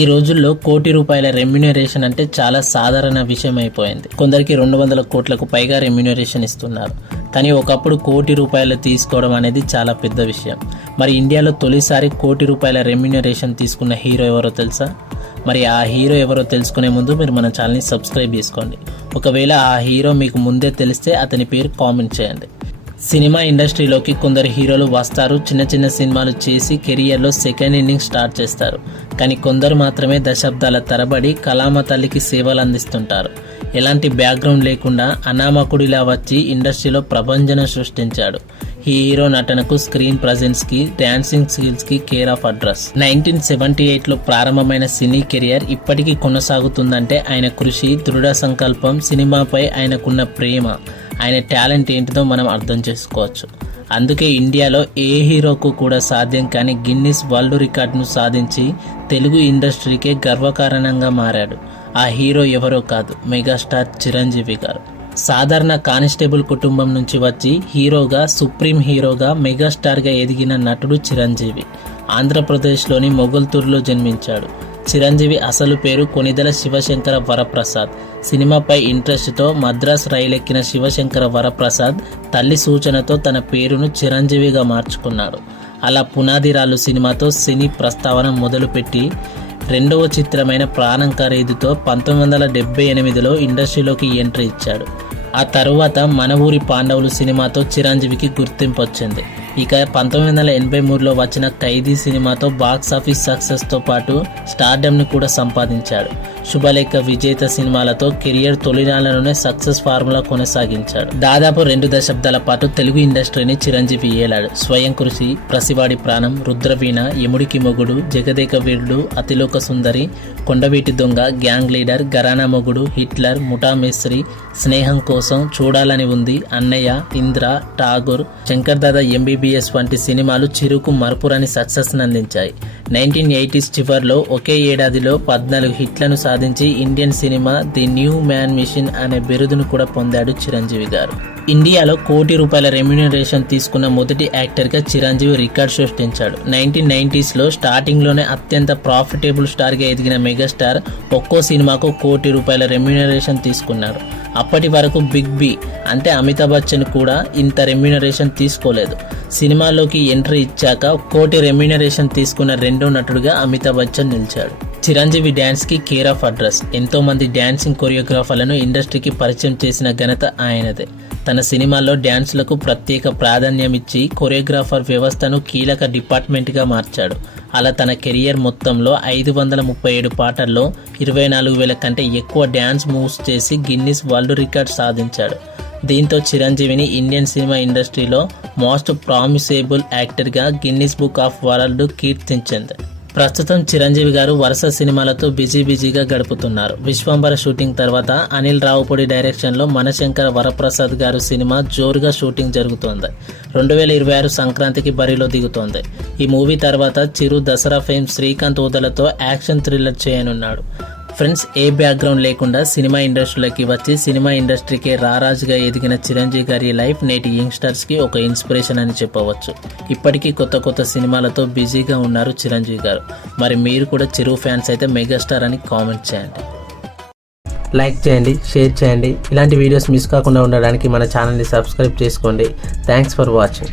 ఈ రోజుల్లో ₹1,00,00,000 రెమ్యునరేషన్ అంటే చాలా సాధారణ విషయం అయిపోయింది. కొందరికి 200 కోట్లకు పైగా రెమ్యునరేషన్ ఇస్తున్నారు. కానీ ఒకప్పుడు ₹1,00,00,000 తీసుకోవడం అనేది చాలా పెద్ద విషయం. మరి ఇండియాలో తొలిసారి ₹1,00,00,000 రెమ్యునరేషన్ తీసుకున్న హీరో ఎవరో తెలుసా? మరి ఆ హీరో ఎవరో తెలుసుకునే ముందు మీరు మన ఛానల్ని సబ్స్క్రైబ్ చేసుకోండి. ఒకవేళ ఆ హీరో మీకు ముందే తెలిస్తే అతని పేరు కామెంట్ చేయండి. సినిమా ఇండస్ట్రీలోకి కొందరు హీరోలు వస్తారు, చిన్న చిన్న సినిమాలు చేసి కెరియర్లో సెకండ్ ఇన్నింగ్ స్టార్ట్ చేస్తారు. కానీ కొందరు మాత్రమే దశాబ్దాల తరబడి కళామ తల్లికి సేవలు అందిస్తుంటారు. ఎలాంటి బ్యాక్గ్రౌండ్ లేకుండా అనామకుడిలా వచ్చి ఇండస్ట్రీలో ప్రభంజనం సృష్టించాడు. ఈ హీరో నటనకు, స్క్రీన్ ప్రజెన్స్కి, డాన్సింగ్ స్కిల్స్కి కేర్ ఆఫ్ అడ్రస్. 1978లో ప్రారంభమైన సినీ కెరియర్ ఇప్పటికీ కొనసాగుతుందంటే ఆయన కృషి, దృఢ సంకల్పం, సినిమాపై ఆయనకున్న ప్రేమ, ఆయన టాలెంట్ ఏంటిదో మనం అర్థం చేసుకోవచ్చు. అందుకే ఇండియాలో ఏ హీరోకు కూడా సాధ్యం కాని గిన్నిస్ వరల్డ్ రికార్డును సాధించి తెలుగు ఇండస్ట్రీకే గర్వకారణంగా మారాడు. ఆ హీరో ఎవరో కాదు, మెగాస్టార్ చిరంజీవి గారు. సాధారణ కానిస్టేబుల్ కుటుంబం నుంచి వచ్చి హీరోగా, సుప్రీం హీరోగా, మెగాస్టార్గా ఎదిగిన నటుడు చిరంజీవి. ఆంధ్రప్రదేశ్లోని మొగల్తూరులో జన్మించాడు. చిరంజీవి అసలు పేరు కొనిదెల శివశంకర వరప్రసాద్. సినిమాపై ఇంట్రెస్ట్తో మద్రాస్ రైలెక్కిన శివశంకర వరప్రసాద్ తల్లి సూచనతో తన పేరును చిరంజీవిగా మార్చుకున్నాడు. అలా పునాదిరాలు సినిమాతో సినీ ప్రస్తావన మొదలుపెట్టి రెండవ చిత్రమైన ప్రాణం ఖరీదుతో 1978లో ఇండస్ట్రీలోకి ఎంట్రీ ఇచ్చాడు. ఆ తరువాత మన ఊరి పాండవులు సినిమాతో చిరంజీవికి గుర్తింపు వచ్చింది. ఇక 1983లో వచ్చిన ఖైదీ సినిమాతో బాక్సాఫీస్ సక్సెస్తో పాటు స్టార్డమ్ని కూడా సంపాదించాడు. శుభలేఖ, విజేత సినిమాలతో కెరియర్ తొలినాళ్లలోనే సక్సెస్ ఫార్ములా కొనసాగించాడు. దాదాపు 2 దశాబ్దాల పాటు తెలుగు ఇండస్ట్రీని చిరంజీవి ఏలాడు. స్వయం కృషి, ప్రసివాడి ప్రాణం, రుద్రవీణ, యముడికి మొగుడు, జగదేక వీరుడు, అతిలోక సుందరి, కొండవీటి దొంగ, గ్యాంగ్ లీడర్, గరానా మొగుడు, హిట్లర్, ముఠా మేస్త్రి, స్నేహం కోసం, చూడాలని ఉంది, అన్నయ్య, ఇంద్ర, ఠాగూర్, శంకర్ దాదా ఎంబీబీఎస్ వంటి సినిమాలు చిరుకు మరపురాని సక్సెస్ అందించాయి. 1980s చివర్లో ఒకే ఏడాదిలో 14 హిట్లను సాధించి Indian cinema the new man mission అనే బిరుదును కూడా పొందాడు చిరంజీవి గారు. ఇండియాలో ₹1,00,00,000 రెమ్యునరేషన్ తీసుకున్న మొదటి యాక్టర్గా చిరంజీవి రికార్డ్ సృష్టించాడు. 1990sలో స్టార్టింగ్లోనే అత్యంత ప్రాఫిటబుల్ స్టార్గా ఎదిగిన మెగాస్టార్ ఒక్కో సినిమాకు ₹1,00,00,000 రెమ్యునరేషన్ తీసుకున్నాడు. అప్పటి వరకు బిగ్ బి అంటే అమితాబ్ బచ్చన్ కూడా ఇంత రెమ్యునరేషన్ తీసుకోలేదు. సినిమాలోకి ఎంట్రీ ఇచ్చాక ₹1,00,00,000 రెమ్యునరేషన్ తీసుకున్న రెండో నటుడుగా అమితాబ్ బచ్చన్ నిలిచాడు. చిరంజీవి డ్యాన్స్కి కేర్ ఆఫ్ అడ్రస్. ఎంతో మంది డ్యాన్సింగ్ కొరియోగ్రాఫర్లను ఇండస్ట్రీకి పరిచయం చేసిన ఘనత ఆయనదే. తన సినిమాల్లో డ్యాన్స్లకు ప్రత్యేక ప్రాధాన్యం ఇచ్చి కొరియోగ్రాఫర్ వ్యవస్థను కీలక డిపార్ట్మెంట్గా మార్చాడు. అలా తన కెరియర్ మొత్తంలో 537 పాటల్లో 24,000 కంటే ఎక్కువ డ్యాన్స్ మూవ్స్ చేసి గిన్నిస్ వరల్డ్ రికార్డ్ సాధించాడు. దీంతో చిరంజీవిని ఇండియన్ సినిమా ఇండస్ట్రీలో మోస్ట్ ప్రామిసబుల్ యాక్టర్గా గిన్నిస్ బుక్ ఆఫ్ వరల్డ్ కీర్తించింది. ప్రస్తుతం చిరంజీవి గారు వరుస సినిమాలతో బిజీగా గడుపుతున్నారు. విశ్వంబర షూటింగ్ తర్వాత అనిల్ రావుపూడి డైరెక్షన్లో మనశంకర వరప్రసాద్ గారు సినిమా జోరుగా షూటింగ్ జరుగుతోంది. 2026 సంక్రాంతికి బరిలో దిగుతోంది. ఈ మూవీ తర్వాత చిరు దసరా ఫేమ్ శ్రీకాంత్ ఊదలతో యాక్షన్ థ్రిల్లర్ చేయనున్నాడు. ఫ్రెండ్స్, ఏ బ్యాక్గ్రౌండ్ లేకుండా సినిమా ఇండస్ట్రీలోకి వచ్చి సినిమా ఇండస్ట్రీకే రారాజుగా ఎదిగిన చిరంజీవి గారి లైఫ్ నేటి యంగ్స్టర్స్కి ఒక ఇన్స్పిరేషన్ అని చెప్పవచ్చు. ఇప్పటికీ కొత్త సినిమాలతో బిజీగా ఉన్నారు చిరంజీవి గారు. మరి మీరు కూడా చిరు ఫ్యాన్స్ అయితే మెగాస్టార్ అని కామెంట్ చేయండి. లైక్ చేయండి, షేర్ చేయండి. ఇలాంటి వీడియోస్ మిస్ కాకుండా ఉండడానికి మన ఛానల్ని సబ్స్క్రైబ్ చేసుకోండి. Thanks for watching.